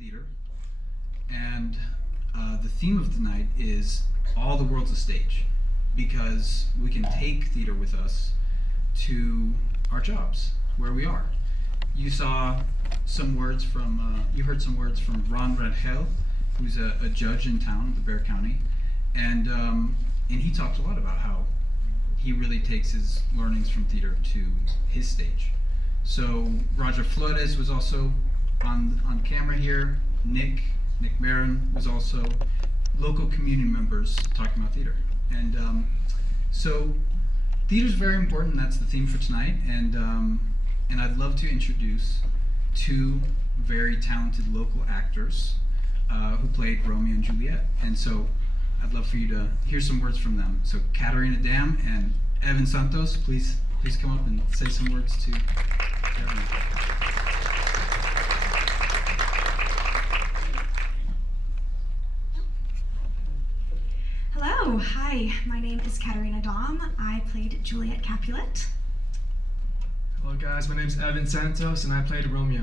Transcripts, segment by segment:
theater, and the theme of tonight is all the world's a stage, because we can take theater with us to our jobs, where we are. You saw some words from, you heard some words from Ron Rangel, who's a judge in town, the Bexar County, and he talked a lot about how he really takes his learnings from theater to his stage. So Roger Flores was also on camera here. Nick Marin was also local community members talking about theater. And so theater is very important. That's the theme for tonight. And I'd love to introduce two very talented local actors who played Romeo and Juliet. And so I'd love for you to hear some words from them. So Catarina Dam and Evan Santos, please come up and say some words to Catarina. Hello, hi, my name is Catarina Dam. I played Juliet Capulet. Hello guys, my name is Evan Santos and I played Romeo.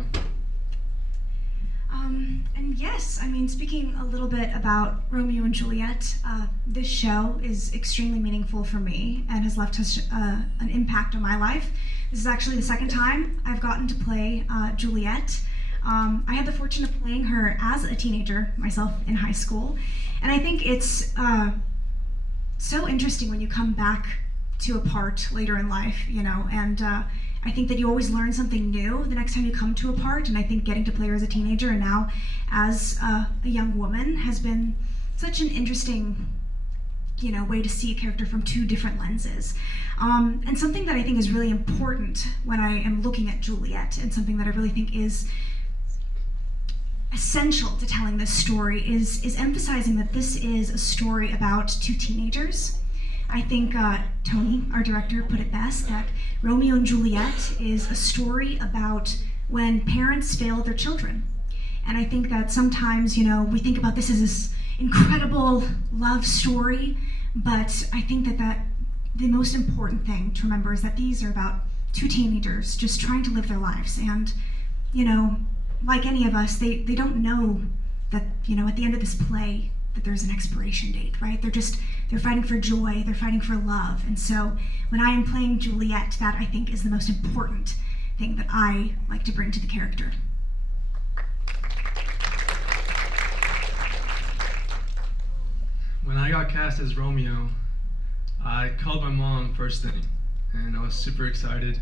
And yes, I mean, speaking a little bit about Romeo and Juliet, this show is extremely meaningful for me and has left an impact on my life. This is actually the second time I've gotten to play Juliet. I had the fortune of playing her as a teenager myself in high school, and I think it's so interesting when you come back to a part later in life, you know, and I think that you always learn something new the next time you come to a part, and I think getting to play her as a teenager and now as a young woman has been such an interesting, you know, way to see a character from two different lenses. And something that I think is really important when I am looking at Juliet, and something that I really think is essential to telling this story, is emphasizing that this is a story about two teenagers. I think Tony, our director, put it best, that Romeo and Juliet is a story about when parents fail their children. And I think that sometimes, you know, we think about this as this incredible love story, but I think that the most important thing to remember is that these are about two teenagers just trying to live their lives. And, you know, like any of us, they don't know that, you know, at the end of this play, that there's an expiration date, right? They're fighting for joy, they're fighting for love. And so when I am playing Juliet, that I think is the most important thing that I like to bring to the character. When I got cast as Romeo, I called my mom first thing, and I was super excited.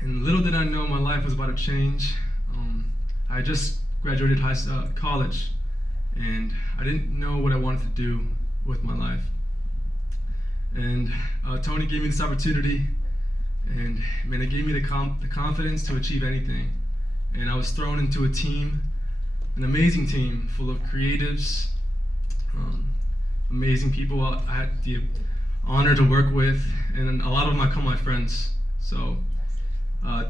And little did I know my life was about to change. I just graduated college, and I didn't know what I wanted to do with my life. And Tony gave me this opportunity, and man, it gave me the confidence to achieve anything. And I was thrown into a team, an amazing team full of creatives, amazing people I had the honor to work with, and a lot of them I call my friends. So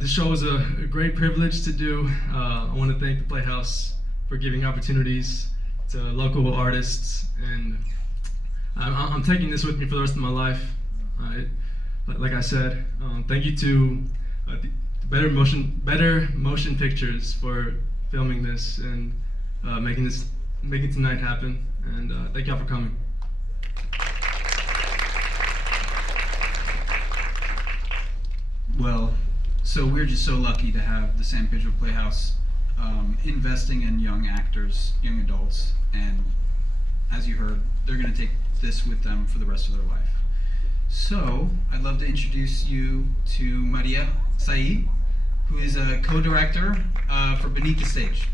this show was a great privilege to do. I want to thank the Playhouse for giving opportunities to local artists, and I'm taking this with me for the rest of my life. Like I said, thank you to Better Motion Pictures for filming this and making tonight happen. And thank y'all for coming. Well, so we're just so lucky to have the San Pedro Playhouse investing in young actors, young adults, and as you heard, they're going to take this with them for the rest of their life. So I'd love to introduce you to Maria Said, who is a co-director for Beneath the Stage.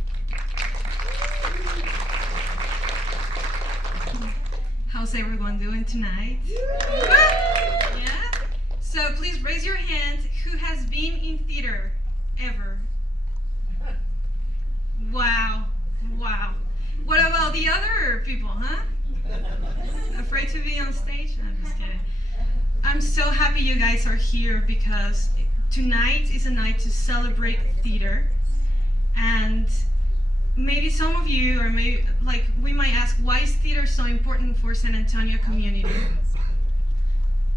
How's everyone doing tonight? Yeah? So please raise your hand who has been in theater ever. Wow. What about the other people, huh? Afraid to be on stage? No, I'm just kidding. I'm so happy you guys are here because tonight is a night to celebrate theater. And maybe some of you, or maybe like we might ask, why is theater so important for San Antonio community?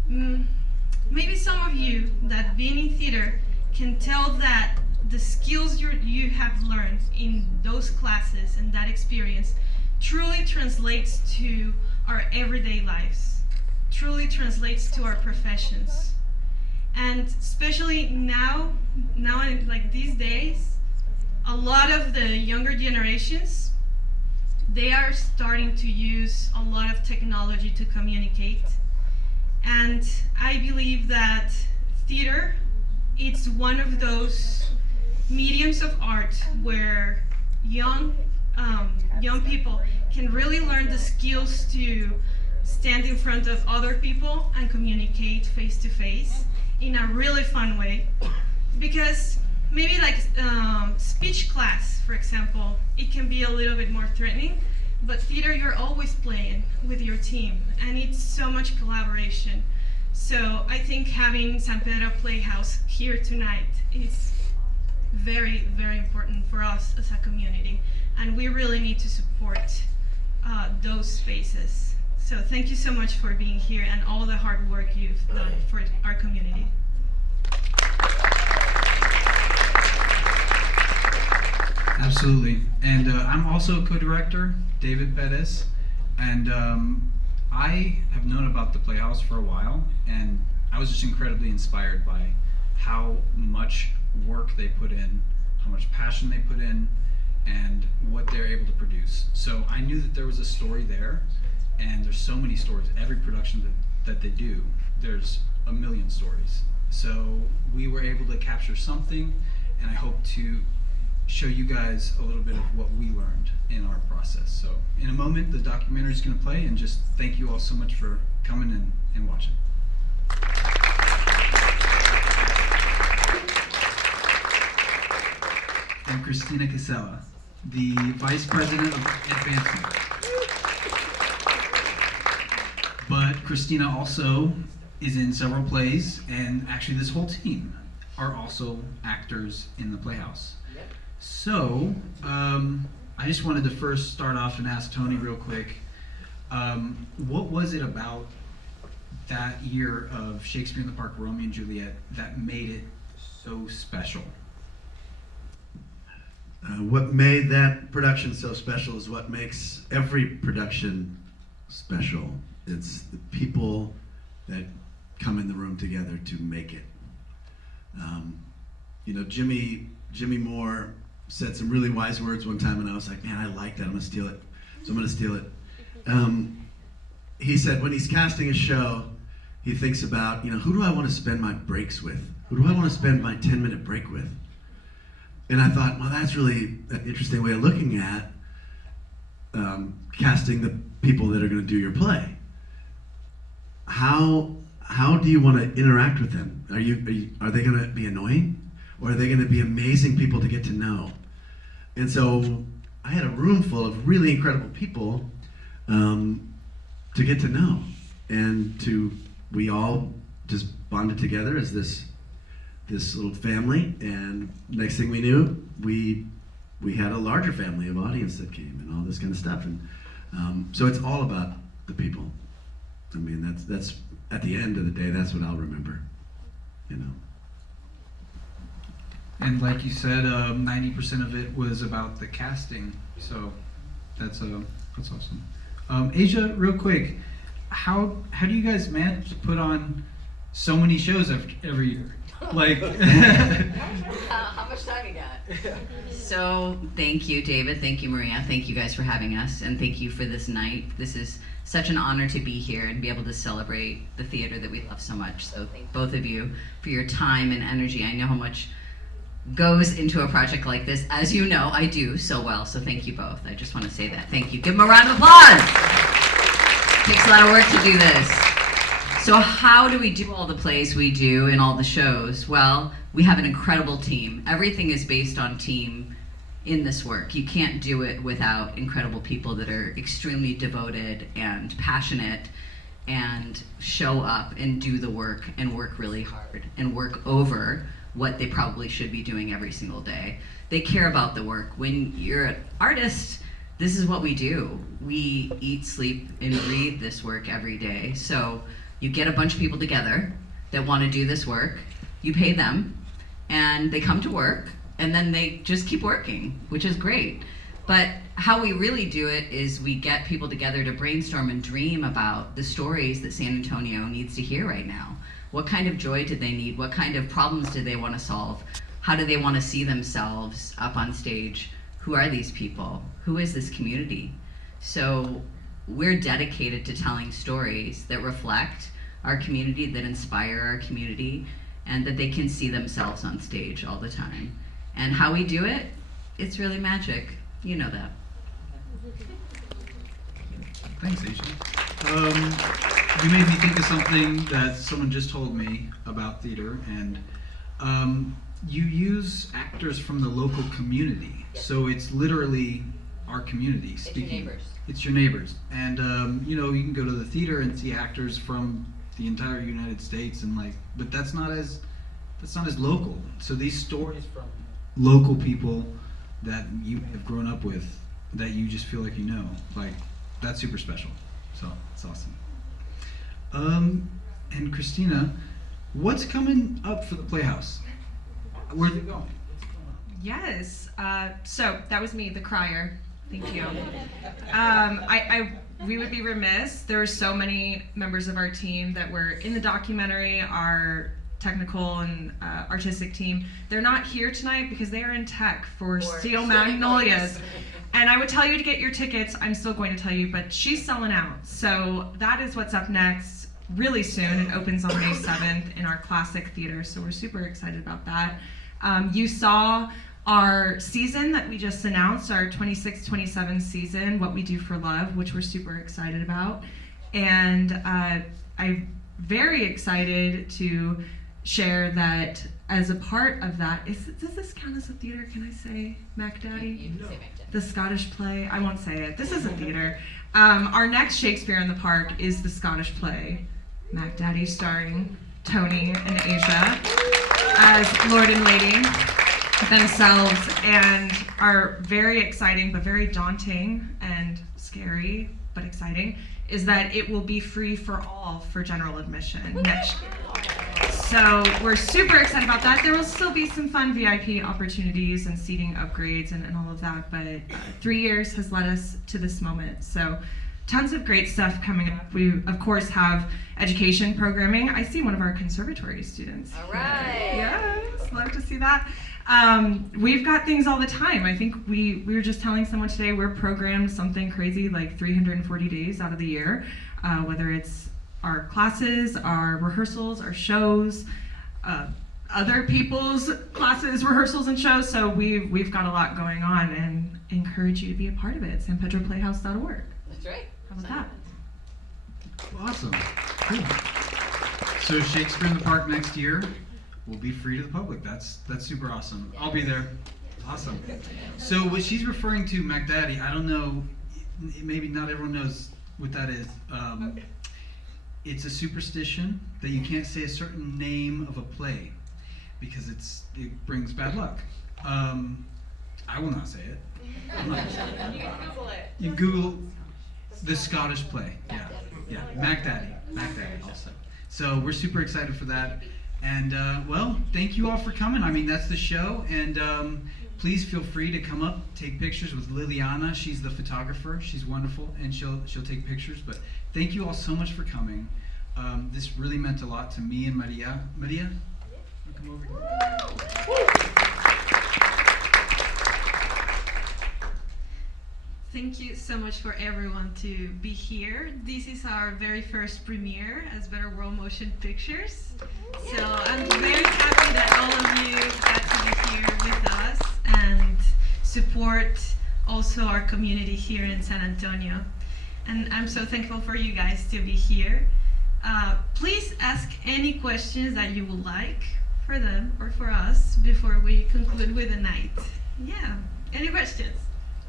Maybe some of you that being in theater can tell that the skills you have learned in those classes and that experience truly translates to our everyday lives, truly translates to our professions. And especially now in like these days, a lot of the younger generations, they are starting to use a lot of technology to communicate. And I believe that theater, it's one of those mediums of art where young people can really learn the skills to stand in front of other people and communicate face to face in a really fun way. Because maybe like speech class, for example, it can be a little bit more threatening, but theater, you're always playing with your team, and it's so much collaboration. So I think having San Pedro Playhouse here tonight is very, very important for us as a community, and we really need to support those spaces. So thank you so much for being here and all the hard work you've done for our community. Absolutely. And I'm also a co-director, David Perez, and I have known about the Playhouse for a while, and I was just incredibly inspired by how much work they put in, how much passion they put in, and what they're able to produce. So I knew that there was a story there, and there's so many stories. Every production that they do, there's a million stories. So we were able to capture something, and I hope to show you guys a little bit of what we learned in our process. So in a moment, the documentary is going to play, and just thank you all so much for coming and watching. I'm Christina Casella, the Vice President of Advancement. But Christina also is in several plays, and actually this whole team are also actors in the Playhouse. So, I just wanted to first start off and ask Tony real quick, what was it about that year of Shakespeare in the Park, Romeo and Juliet, that made it so special? What made that production so special is what makes every production special. It's the people that come in the room together to make it. Jimmy Moore said some really wise words one time, and I was like, man, I like that. I'm gonna steal it. So I'm gonna steal it. He said when he's casting a show, he thinks about, who do I want to spend my breaks with? Who do I want to spend my 10-minute break with? And I thought, well, that's really an interesting way of looking at casting the people that are going to do your play. How do you want to interact with them? Are they going to be annoying, or are they going to be amazing people to get to know? And so I had a room full of really incredible people to get to know, and we all just bonded together as this little family, and next thing we knew, we had a larger family of audience that came and all this kind of stuff. And so it's all about the people. I mean, that's at the end of the day, that's what I'll remember, And like you said, 90% of it was about the casting. So that's awesome. Asia, real quick, how do you guys manage to put on so many shows every year? Like, how much time you got? So thank you, David. Thank you, Maria. Thank you guys for having us, and thank you for this night. This is such an honor to be here and be able to celebrate the theater that we love so much. So thank both of you for your time and energy. I know how much goes into a project like this. As you know, I do so well, so thank you both. I just want to say that. Thank you. Give them a round of applause. It takes a lot of work to do this. So how do we do all the plays we do and all the shows? Well, we have an incredible team. Everything is based on team in this work. You can't do it without incredible people that are extremely devoted and passionate and show up and do the work and work really hard and work over what they probably should be doing every single day. They care about the work. When you're an artist, this is what we do. We eat, sleep, and breathe this work every day. So you get a bunch of people together that want to do this work, you pay them, and they come to work, and then they just keep working, which is great. But how we really do it is we get people together to brainstorm and dream about the stories that San Antonio needs to hear right now. What kind of joy do they need? What kind of problems do they want to solve? How do they want to see themselves up on stage? Who are these people? Who is this community? So we're dedicated to telling stories that reflect our community, that inspire our community, and that they can see themselves on stage all the time. And how we do it, it's really magic. You know that. Thanks, Aisha. You made me think of something that someone just told me about theater, and you use actors from the local community. Yes. So it's literally our community It's speaking. your neighbors. It's your neighbors. And you know, you can go to the theater and see actors from the entire United States, and but that's not as local. So these stories from local people that you have grown up with, that you just feel like you know, that's super special. So it's awesome. And Christina, what's coming up for the Playhouse? Where's it going? Yes. So that was me, the crier. Thank you. We would be remiss. There are so many members of our team that were in the documentary, our technical and artistic team. They're not here tonight because they are in tech for Steel Magnolias. And I would tell you to get your tickets. I'm still going to tell you, but she's selling out. So that is what's up next really soon. It opens on May 7th in our Classic Theater. So we're super excited about that. You saw our season that we just announced, our 26-27 season, What We Do for Love, which we're super excited about. And I'm very excited to share that as a part of that, does this count as a theater? Can I say Mac Daddy? You can say Mac Daddy. The Scottish play? I won't say it. This isn't theater. Our next Shakespeare in the Park is the Scottish play, Mac Daddy, starring Tony and Asia as Lord and Lady themselves, and are very exciting but very daunting and scary but exciting is that it will be free for all for general admission next year. So we're super excited about that. There will still be some fun VIP opportunities and seating upgrades and all of that, but 3 years has led us to this moment. So tons of great stuff coming up. We, of course, have education programming. I see one of our conservatory students. All right. Yes, love to see that. We've got things all the time. I think we were just telling someone today we're programmed something crazy like 340 days out of the year, whether it's our classes, our rehearsals, our shows, other people's classes, rehearsals, and shows. So we've got a lot going on, and encourage you to be a part of it. SanPedroPlayhouse.org. That's right. How about that? Awesome. Cool. So Shakespeare in the Park next year will be free to the public. That's super awesome. I'll be there. Awesome. So what she's referring to, Mac Daddy, I don't know, maybe not everyone knows what that is. It's a superstition that you can't say a certain name of a play because it brings bad luck. I will not say it. I'm not gonna say it. You can Google it. You Google the Scottish play. Yeah. Mac Daddy also. So we're super excited for that. And well, thank you all for coming. I mean, that's the show. And please feel free to come up, take pictures with Liliana. She's the photographer. She's wonderful, and she'll take pictures. But thank you all so much for coming. This really meant a lot to me and Maria. Maria, come over here. Thank you so much for everyone to be here. This is our very first premiere as Better World Motion Pictures. So I'm very happy that all of you got to be here with us and support also our community here in San Antonio. And I'm so thankful for you guys to be here. Please ask any questions that you would like for them or for us before we conclude with the night. Yeah, any questions?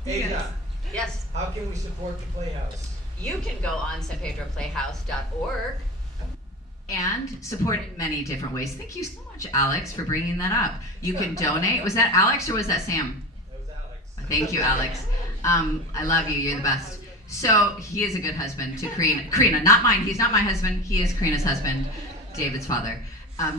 Hey, Yes. John, Yes, how can we support the Playhouse? you can go on sanpedroplayhouse.org and support in many different ways. Thank you so much, Alex, for bringing that up. You can donate. Was that Alex or was that Sam? That was Alex. Thank you, Alex. I love you. You're the best. So he is a good husband to Karina. Karina, not mine. He's not my husband. He is Karina's husband, David's father.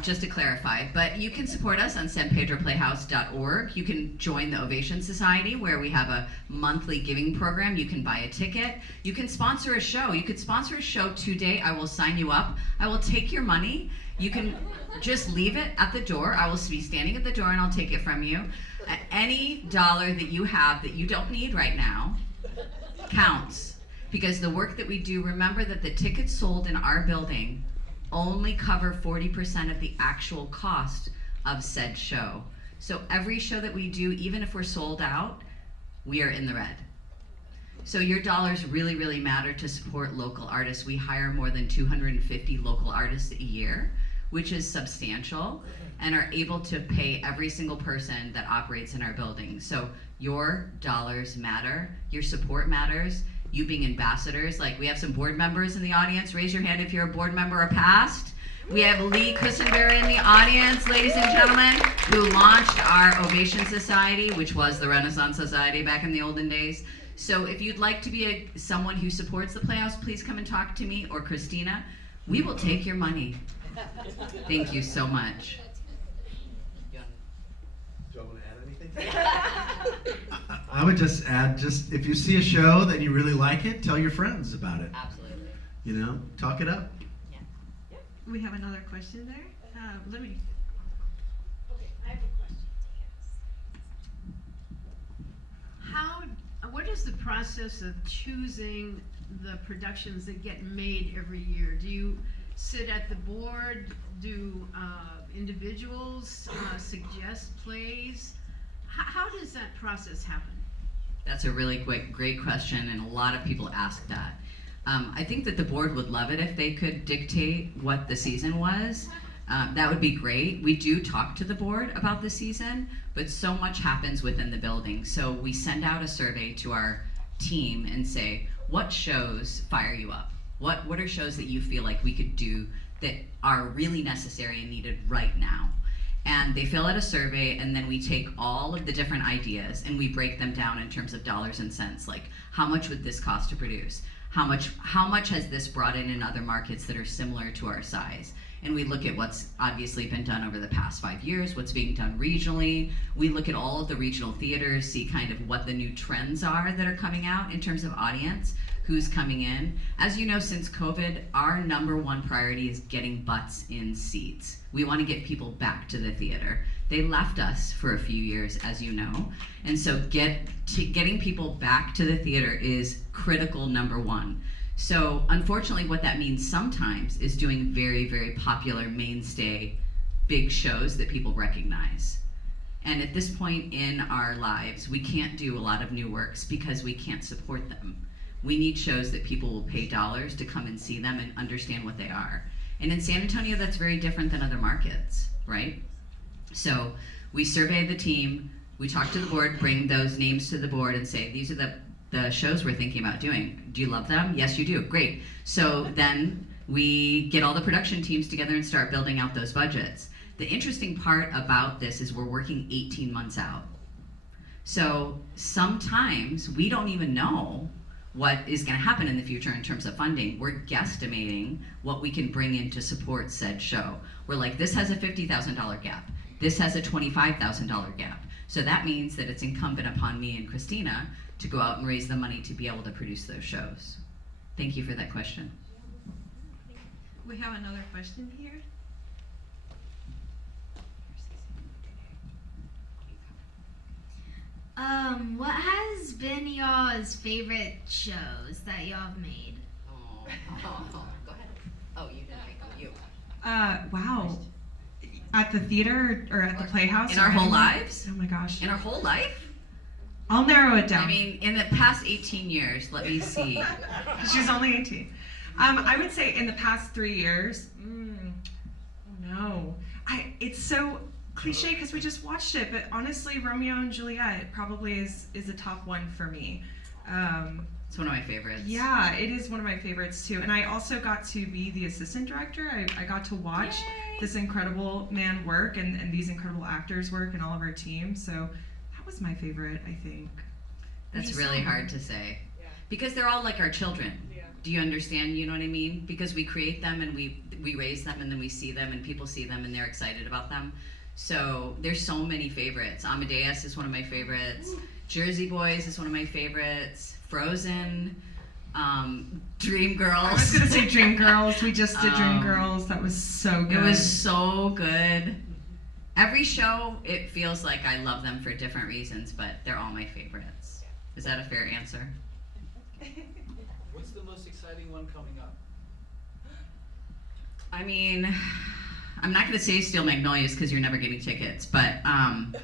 Just to clarify, but you can support us on sanpedroplayhouse.org. You can join the Ovation Society, where we have a monthly giving program. You can buy a ticket. You can sponsor a show. You could sponsor a show today. I will sign you up. I will take your money. You can just leave it at the door. I will be standing at the door and I'll take it from you. Any dollar that you have that you don't need right now counts, because the work that we do, remember that the tickets sold in our building only cover 40% of the actual cost of said show. So every show that we do, even if we're sold out, we are in the red. So your dollars really, really matter to support local artists. We hire more than 250 local artists a year, which is substantial, and are able to pay every single person that operates in our building. So your dollars matter, your support matters. You being ambassadors, like we have some board members in the audience. Raise your hand if you're a board member or past. We have Lee Kussenberry in the audience, ladies and gentlemen, who launched our Ovation Society, which was the Renaissance Society back in the olden days. So if you'd like to be someone who supports the Playhouse, please come and talk to me or Christina. We will take your money. Thank you so much. Do I want to add anything? I would just add, just if you see a show that you really like it, tell your friends about it. Absolutely. You know, talk it up. We have another question there. Let me. Okay, I have a question. What is the process of choosing the productions that get made every year? Do you sit at the board? Do individuals suggest plays? How does that process happen? That's a really great question, and a lot of people ask that. I think that the board would love it if they could dictate what the season was. That would be great. We do talk to the board about the season, but so much happens within the building. So we send out a survey to our team and say, what shows fire you up? What are shows that you feel like we could do that are really necessary and needed right now? And they fill out a survey, and then we take all of the different ideas and we break them down in terms of dollars and cents. Like, how much would this cost to produce? How much has this brought in other markets that are similar to our size? And we look at what's obviously been done over the past 5 years, what's being done regionally. We look at all of the regional theaters, see kind of what the new trends are that are coming out in terms of audience, who's coming in. As you know, since COVID, our number one priority is getting butts in seats. We want to get people back to the theater. They left us for a few years, as you know. And so getting people back to the theater is critical number one. So unfortunately, what that means sometimes is doing very, very popular mainstay big shows that people recognize. And at this point in our lives, we can't do a lot of new works because we can't support them. We need shows that people will pay dollars to come and see them and understand what they are. And in San Antonio, that's very different than other markets, right? So we survey the team, we talk to the board, bring those names to the board and say, these are the shows we're thinking about doing. Do you love them? Yes, you do. Great. So then we get all the production teams together and start building out those budgets. The interesting part about this is we're working 18 months out. So sometimes we don't even know what is going to happen in the future in terms of funding. We're guesstimating what we can bring in to support said show. We're like, this has a $50,000 gap. This has a $25,000 gap. So that means that it's incumbent upon me and Christina to go out and raise the money to be able to produce those shows. Thank you for that question. We have another question here. What has been y'all's favorite shows that y'all have made? Oh, go ahead. Oh, you didn't make them. You. Wow. At the theater or at the Playhouse? In our whole lives? Oh my gosh. In our whole life? I'll narrow it down. I mean, in the past 18 years, let me see. She's only 18. I would say in the past 3 years, oh no. It's so cliche because we just watched it, but honestly, Romeo and Juliet probably is a top one for me. It's one of my favorites. Yeah, it is one of my favorites too. And I also got to be the assistant director. I got to watch this incredible man work and these incredible actors work and all of our team. So that was my favorite, I think. That's really hard to say. Because they're all like our children. Do you understand? You know what I mean? Because we create them and we raise them and then we see them and people see them and they're excited about them. So there's so many favorites. Amadeus is one of my favorites. Jersey Boys is one of my favorites. Frozen. Dreamgirls. I was gonna say Dreamgirls. We just did Dreamgirls. That was so good. It was so good. Every show, it feels like I love them for different reasons, but they're all my favorites. Is that a fair answer? What's the most exciting one coming up? I mean, I'm not going to say Steel Magnolias because you're never getting tickets, but I'm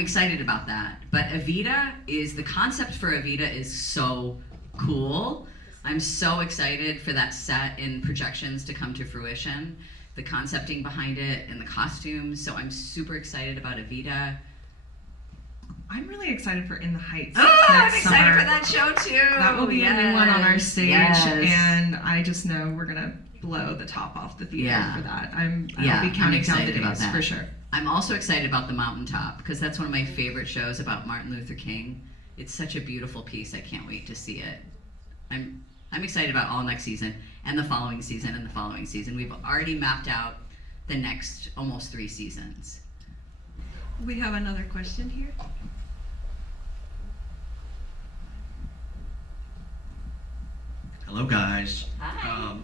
excited about that. But the concept for Evita is so cool. I'm so excited for that set and projections to come to fruition. The concepting behind it and the costumes. So I'm super excited about Evita. I'm really excited for In the Heights. Oh, I'm next excited summer. for that show too. That will be a new one on our stage, Yes. and I just know we're gonna blow the top off the theater for that. I'll be counting down the excited about days that. for sure. I'm also excited about The Mountaintop because that's one of my favorite shows about Martin Luther King. It's such a beautiful piece. I can't wait to see it. I'm excited about all next season and the following season and the following season. We've already mapped out the next almost 3 seasons. We have another question here. Hello, guys. Hi.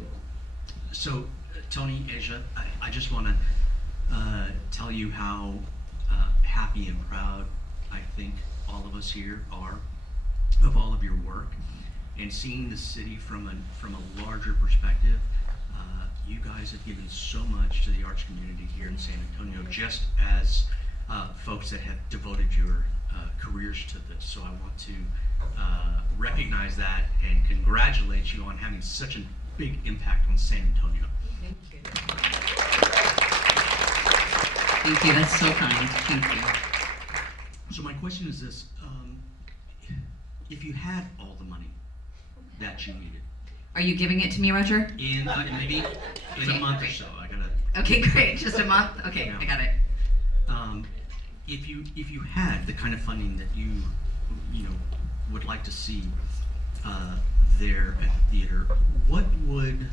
So, Tony, Asia, I just want to tell you how happy and proud I think all of us here are of all of your work, and seeing the city from a larger perspective. You guys have given so much to the arts community here in San Antonio, just as folks that have devoted your careers to this. So I want to recognize that and congratulate you on having such a big impact on San Antonio. Thank you. Thank you. That's so kind. Thank you. So my question is this: if you had all the money that you needed, Are you giving it to me, Roger? in maybe in a month or so, I gotta. Okay, great. Just a month? Okay, Yeah. I got it. If you had the kind of funding that you would like to see there at the theater, what would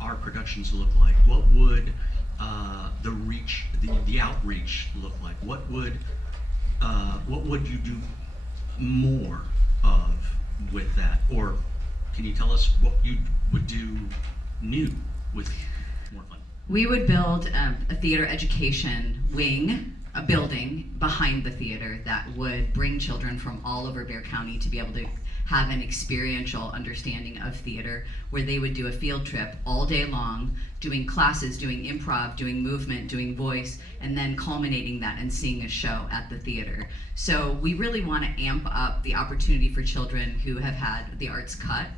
our productions look like? What would the outreach look like? What would you do more of with that? Or can you tell us what you would do new with more funding? We would build a theater education wing, a building behind the theater that would bring children from all over Bexar County to be able to have an experiential understanding of theater, where they would do a field trip all day long, doing classes, doing improv, doing movement, doing voice, and then culminating that and seeing a show at the theater. So we really want to amp up the opportunity for children who have had the arts cut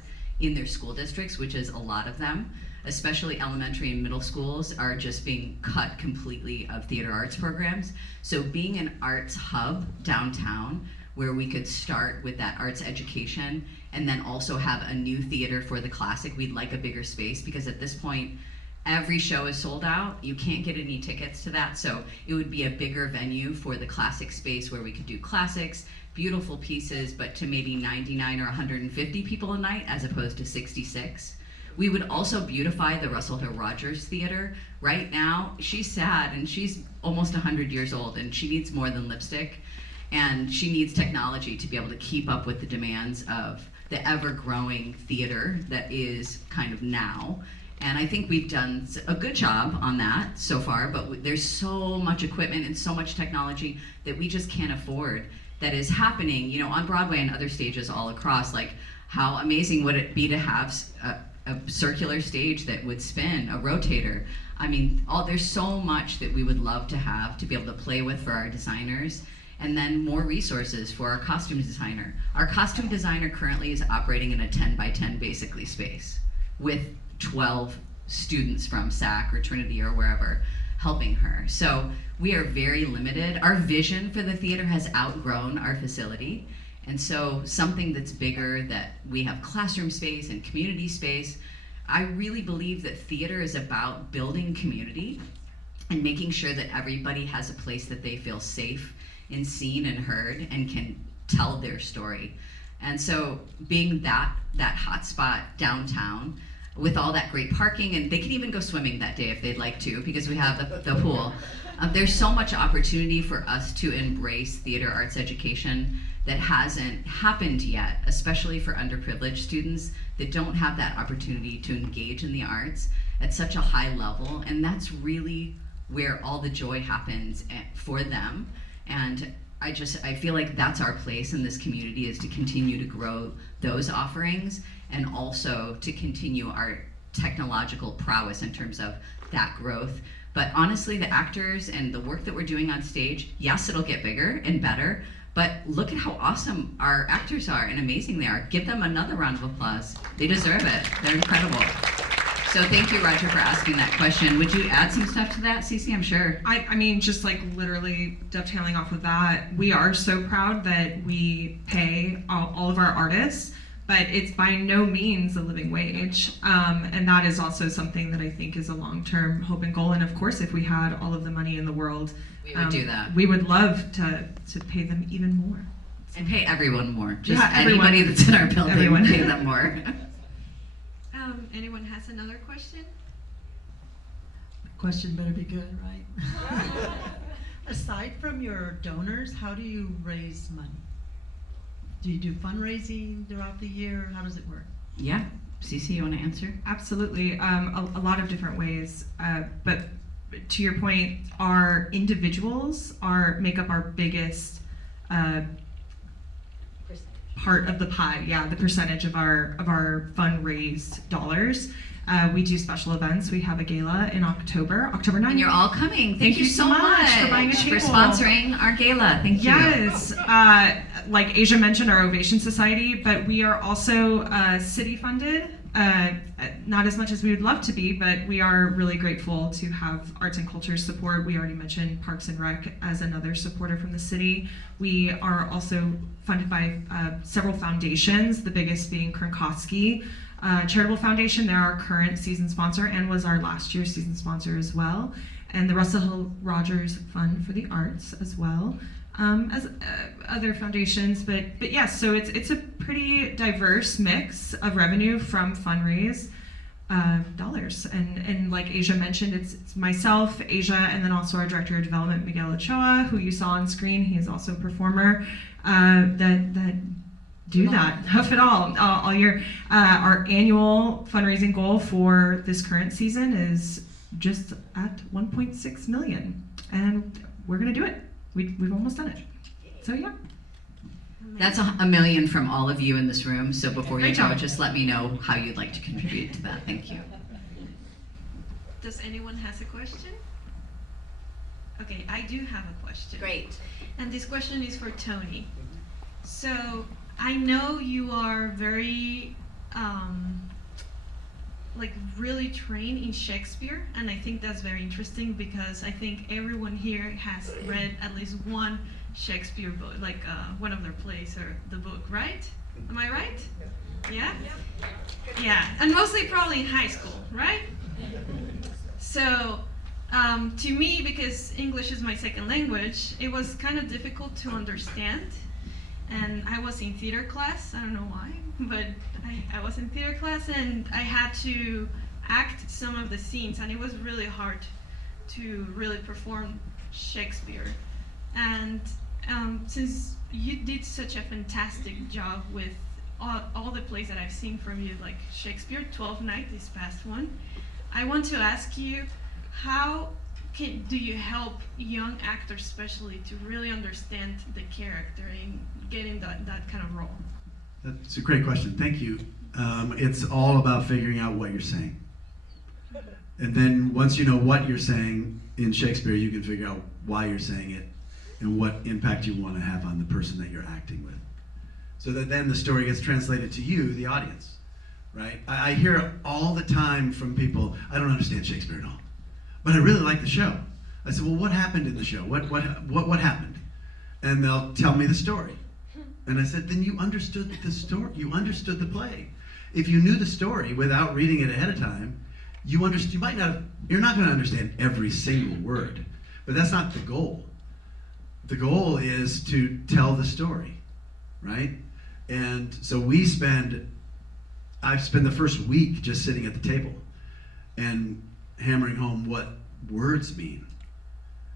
in their school districts, which is a lot of them. Especially elementary and middle schools are just being cut completely of theater arts programs. So being an arts hub downtown, where we could start with that arts education and then also have a new theater for the classic. We'd like a bigger space because at this point, every show is sold out. You can't get any tickets to that. So it would be a bigger venue for the classic space where we could do classics, beautiful pieces, but to maybe 99 or 150 people a night as opposed to 66. We would also beautify the Russell Hill Rogers Theater. Right now, she's sad and she's almost 100 years old and she needs more than lipstick. And she needs technology to be able to keep up with the demands of the ever-growing theater that is kind of now. And I think we've done a good job on that so far, but there's so much equipment and so much technology that we just can't afford that is happening, on Broadway and other stages all across. Like, how amazing would it be to have a circular stage that would spin, a rotator? I mean, there's so much that we would love to have to be able to play with for our designers. And then more resources for our costume designer. Our costume designer currently is operating in a 10 by 10 basically space with 12 students from SAC or Trinity or wherever helping her. So we are very limited. Our vision for the theater has outgrown our facility. And so something that's bigger, that we have classroom space and community space. I really believe that theater is about building community and making sure that everybody has a place that they feel safe and seen and heard and can tell their story. And so being that hot spot downtown with all that great parking, and they can even go swimming that day if they'd like to, because we have the pool. There's so much opportunity for us to embrace theater arts education that hasn't happened yet, especially for underprivileged students that don't have that opportunity to engage in the arts at such a high level. And that's really where all the joy happens for them. And I feel like that's our place in this community, is to continue to grow those offerings and also to continue our technological prowess in terms of that growth. But honestly, the actors and the work that we're doing on stage, yes, it'll get bigger and better, but look at how awesome our actors are and amazing they are. Give them another round of applause. They deserve it. They're incredible. So thank you, Roger, for asking that question. Would you add some stuff to that, Cece? I'm sure. I mean, just like literally dovetailing off of that, we are so proud that we pay all of our artists, but it's by no means a living wage. And that is also something that I think is a long-term hope and goal. And of course, if we had all of the money in the world, we would do that. We would love to pay them even more. And pay everyone more. Just everyone. anybody that's in our building, Everyone. pay them more. Anyone has another question? Question better be good, right? Aside from your donors, how do you raise money? Do you do fundraising throughout the year? How does it work? Yeah. Cece, you want to answer? Absolutely. A lot of different ways. But to your point, our individuals make up our biggest part of the pie. Yeah, the percentage of our fundraised dollars. We do special events. We have a gala in October 9th. And you're all coming. Thank you so much for buying a table. For sponsoring our gala. Thank you. Yes. Like Asia mentioned, our Ovation Society, but we are also city funded. Not as much as we would love to be, but we are really grateful to have arts and culture support. We already mentioned Parks and Rec as another supporter from the city. We are also funded by several foundations, the biggest being Kronkowski Charitable Foundation. They're our current season sponsor and was our last year's season sponsor as well. And the Russell Hill Rogers Fund for the Arts as well. As other foundations, but yes, so it's a pretty diverse mix of revenue from fundraise dollars, and like Asia mentioned, it's myself, Asia, and then also our director of development, Miguel Ochoa, who you saw on screen. He is also a performer that do that, huff it all year. Our annual fundraising goal for this current season is just at 1.6 million, and we're gonna do it. We've almost done it. So yeah. That's $1 million from all of you in this room. So before you Great go, job. just let me know how you'd like to contribute to that. Thank you. Does anyone has a question? Okay, I do have a question. Great. And this question is for Tony. So I know you are very really trained in Shakespeare, and I think that's very interesting because I think everyone here has read at least one Shakespeare book, like one of their plays or the book, right? Am I right? Yeah? Yeah, and mostly probably in high school, right? So to me, because English is my second language, it was kind of difficult to understand. And I was in theater class, I don't know why, but I was in theater class and I had to act some of the scenes, and it was really hard to really perform Shakespeare. And since you did such a fantastic job with all the plays that I've seen from you, like Shakespeare, 12 Nights, this past one, I want to ask you, how do you help young actors especially to really understand the character and get in that kind of role? That's a great question. Thank you. It's all about figuring out what you're saying. And then once you know what you're saying in Shakespeare, you can figure out why you're saying it and what impact you want to have on the person that you're acting with. So that then the story gets translated to you, the audience, right? I hear all the time from people, I don't understand Shakespeare at all, but I really like the show. I said, well, what happened in the show? What happened? And they'll tell me the story. And I said, then you understood the story. You understood the play. If you knew the story without reading it ahead of time, you're not going to understand every single word, but that's not the goal. The goal is to tell the story, right? And so I spend the first week just sitting at the table and hammering home what words mean.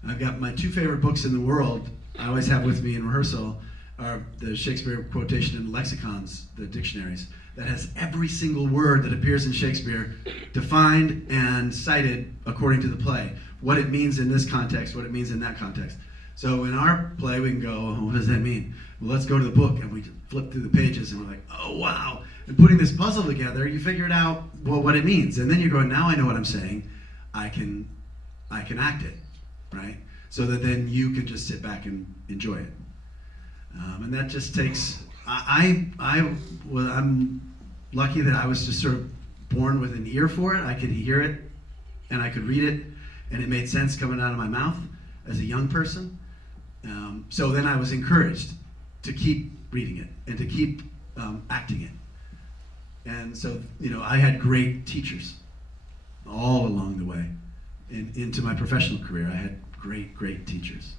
I've got my 2 favorite books in the world I always have with me in rehearsal are the Shakespeare quotation and lexicons, the dictionaries, that has every single word that appears in Shakespeare defined and cited according to the play. What it means in this context, what it means in that context. So in our play, we can go, oh, what does that mean? Well, let's go to the book, and we flip through the pages, and we're like, oh, wow. And putting this puzzle together, you figure it out, well, what it means. And then you're going, now I know what I'm saying. I can act it, right? So that then you can just sit back and enjoy it. And that just takes, I'm lucky that I was just sort of born with an ear for it. I could hear it, and I could read it, and it made sense coming out of my mouth as a young person. So then I was encouraged to keep reading it and to keep acting it. And so, I had great teachers all along the way. Into my professional career, I had great teachers.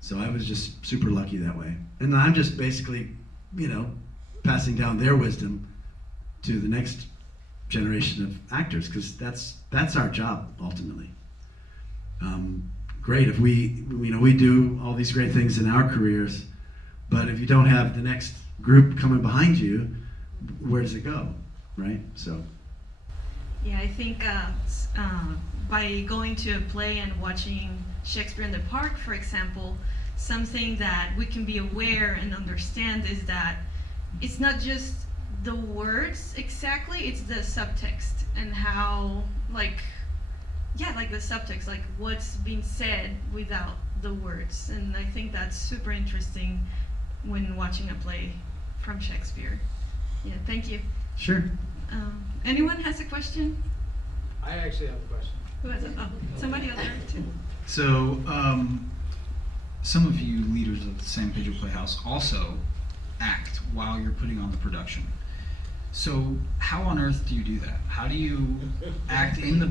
So I was just super lucky that way. And I'm just basically, passing down their wisdom to the next generation of actors, because that's our job ultimately. Great if we do all these great things in our careers, but if you don't have the next group coming behind you, where does it go, right? So. Yeah, I think by going to a play and watching Shakespeare in the Park, for example, something that we can be aware and understand is that it's not just the words exactly, it's the subtext and how, the subtext, like what's being said without the words. And I think that's super interesting when watching a play from Shakespeare. Yeah, thank you. Sure. Anyone has a question? I actually have a question. Who has it? Oh, somebody out there too. So, some of you leaders of the San Pedro Playhouse also act while you're putting on the production. So, how on earth do you do that? How do you act in the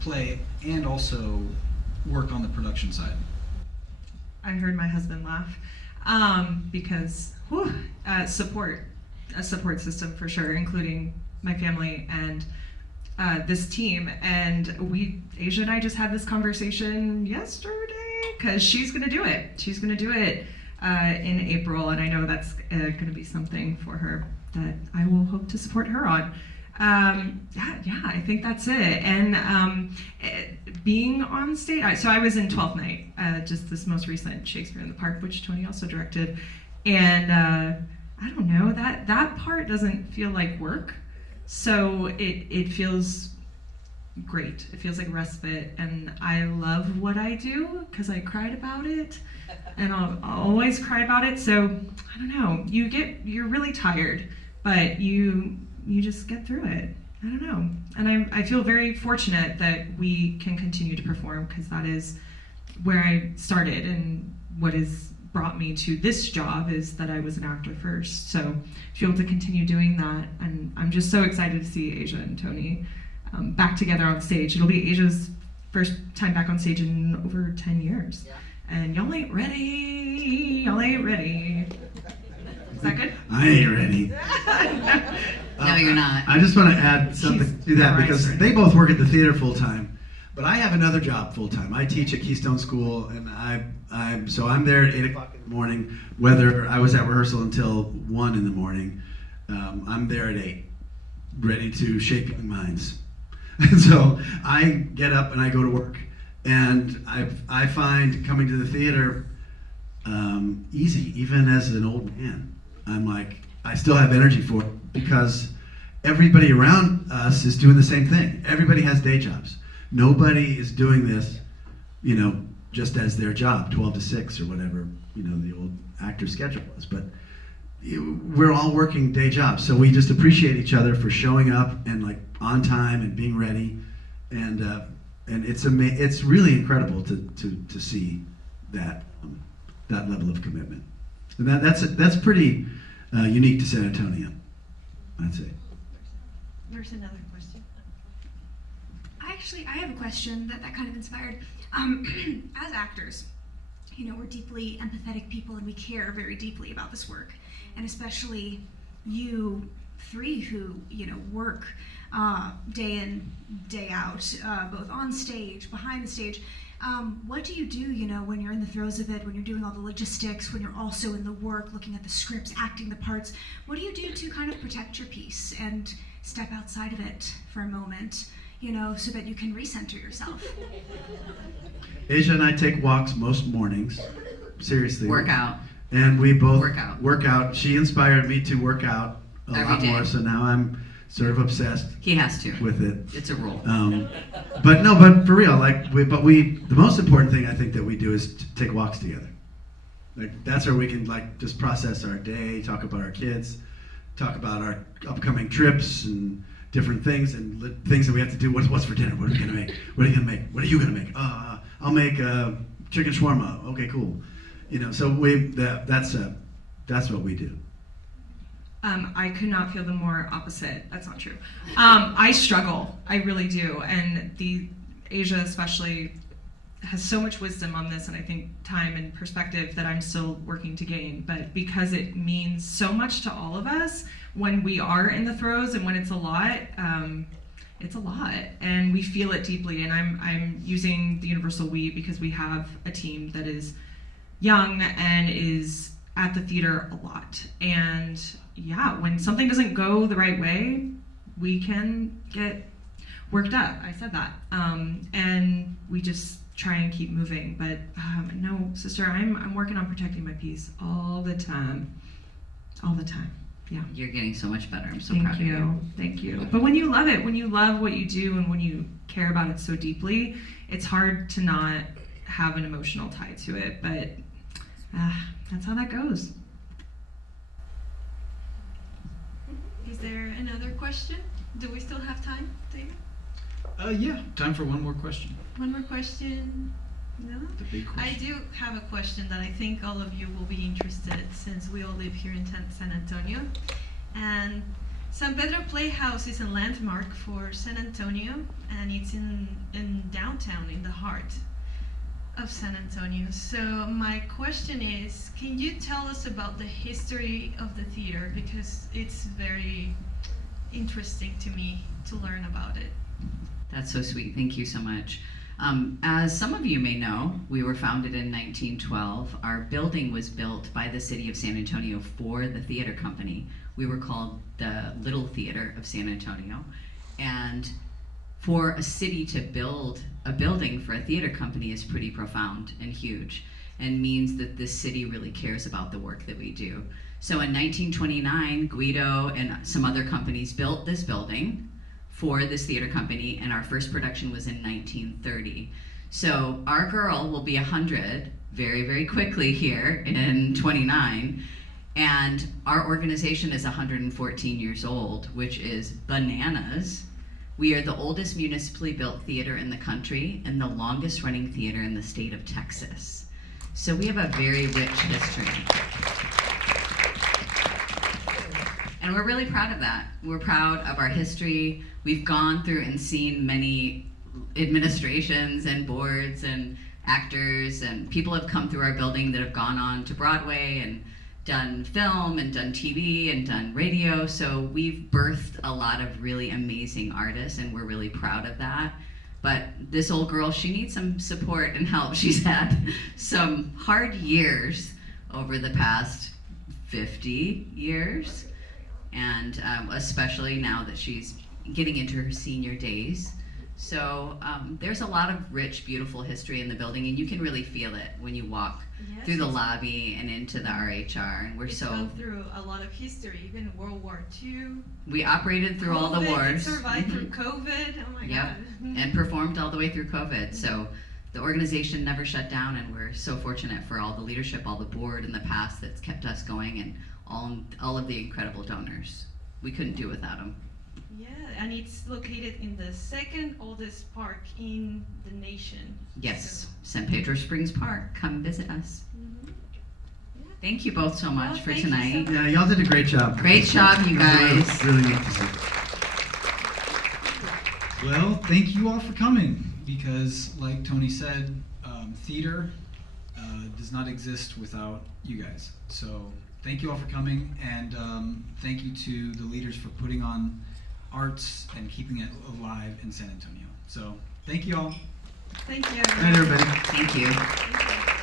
play and also work on the production side? I heard my husband laugh because a support system for sure, including my family and this team. And Asia and I just had this conversation yesterday because she's going to do it. She's going to do it in April, and I know that's going to be something for her that I will hope to support her on. I think that's it. And being on stage, so I was in 12th Night, just this most recent Shakespeare in the Park, which Tony also directed. And I don't know, that part doesn't feel like work. So it feels great. It feels like respite. And I love what I do because I cried about it. And I'll always cry about it. So I don't know, you're really tired, but you just get through it. I don't know. And I feel very fortunate that we can continue to perform because that is where I started, and what has brought me to this job is that I was an actor first. So to be able to continue doing that, and I'm just so excited to see Asia and Tony back together on stage. It'll be Asia's first time back on stage in over 10 years. Yeah. And y'all ain't ready. Y'all ain't ready. Is that good? I ain't ready. No, you're not. I just want to add something to that because they both work at the theater full time, but I have another job full time. I teach at Keystone School, and I'm there at 8 o'clock in the morning, whether I was at rehearsal until 1 in the morning. I'm there at 8, ready to shape young minds. And so I get up and I go to work, and I find coming to the theater easy, even as an old man. I'm like, I still have energy for it because everybody around us is doing the same thing. Everybody has day jobs. Nobody is doing this, just as their job, 12 to 6 or whatever, the old actor schedule was. But we're all working day jobs, so we just appreciate each other for showing up and on time and being ready, and it's really incredible to see that level of commitment, and that's pretty unique to San Antonio, I'd say. There's another question. I have a question that kind of inspired. As actors, we're deeply empathetic people and we care very deeply about this work. and especially you three who, work day in, day out, both on stage, behind the stage. What do you do, when you're in the throes of it, when you're doing all the logistics, when you're also in the work, looking at the scripts, acting the parts? What do you do to kind of protect your peace and step outside of it for a moment, so that you can recenter yourself? Asia and I take walks most mornings. Seriously. Workout. And we both Work out. She inspired me to work out a Every lot day. more, so now I'm sort of obsessed He has to. with it. It's a rule. But for real, the most important thing I think that we do is take walks together. Like, that's where we can just process our day, talk about our kids, talk about our upcoming trips and different things and things that we have to do. What's for dinner? What are we gonna make? What are you gonna make? What are you gonna make? I'll make chicken shawarma. Okay, cool. So that's what we do. I could not feel the more opposite. That's not true. I struggle. I really do. And Asia especially has so much wisdom on this, and I think time and perspective that I'm still working to gain. But because it means so much to all of us when we are in the throes and when it's a lot, and we feel it deeply. And I'm using the universal we because we have a team that is young and is at the theater a lot. And yeah, when something doesn't go the right way, we can get worked up. I said that. And we just try and keep moving. But no, sister, I'm working on protecting my peace all the time. All the time. Yeah. You're getting so much better. I'm so Thank proud of you. Thank you. But when you love it, when you love what you do and when you care about it so deeply, it's hard to not have an emotional tie to it. But that's how that goes. Is there another question? Do we still have time, David? Yeah, time for one more question. One more question? No? The big question. I do have a question that I think all of you will be interested since we all live here in San Antonio. And San Pedro Playhouse is a landmark for San Antonio, and it's in downtown, in the heart of San Antonio. So my question is, can you tell us about the history of the theater? Because it's very interesting to me to learn about it. That's so sweet. Thank you so much. As some of you may know, we were founded in 1912. Our building was built by the city of San Antonio for the theater company. We were called the Little Theater of San Antonio. And for a city to build a building for a theater company is pretty profound and huge, and means that this city really cares about the work that we do. So in 1929, Guido and some other companies built this building for this theater company, and our first production was in 1930. So our girl will be 100 very, very quickly here in 29, and our organization is 114 years old, which is bananas. We are the oldest municipally built theater in the country and the longest running theater in the state of Texas. So we have a very rich history. And we're really proud of that. We're proud of our history. We've gone through and seen many administrations and boards and actors, and people have come through our building that have gone on to Broadway and done film and done TV and done radio. So we've birthed a lot of really amazing artists, and we're really proud of that. But this old girl, she needs some support and help. She's had some hard years over the past 50 years. And especially now that she's getting into her senior days. So there's a lot of rich, beautiful history in the building, and you can really feel it when you walk through the lobby and into the RHR. And It's gone through a lot of history, even World War II. We operated through all the wars. It survived through COVID. Oh my God. And performed all the way through COVID. So the organization never shut down, and we're so fortunate for all the leadership, all the board in the past that's kept us going, and all of the incredible donors. We couldn't do without them. Yeah, and it's located in the second oldest park in the nation. Yes, San Pedro Springs Park. Come visit us. Thank you both so much for tonight. Yeah, y'all did a great job. Great job, you guys. Really neat to see. Well, thank you all for coming, because like Tony said, theater does not exist without you guys. So thank you all for coming, and thank you to the leaders for putting on arts and keeping it alive in San Antonio. So thank you all. Thank you. Good night, everybody. Thank you. Thank you.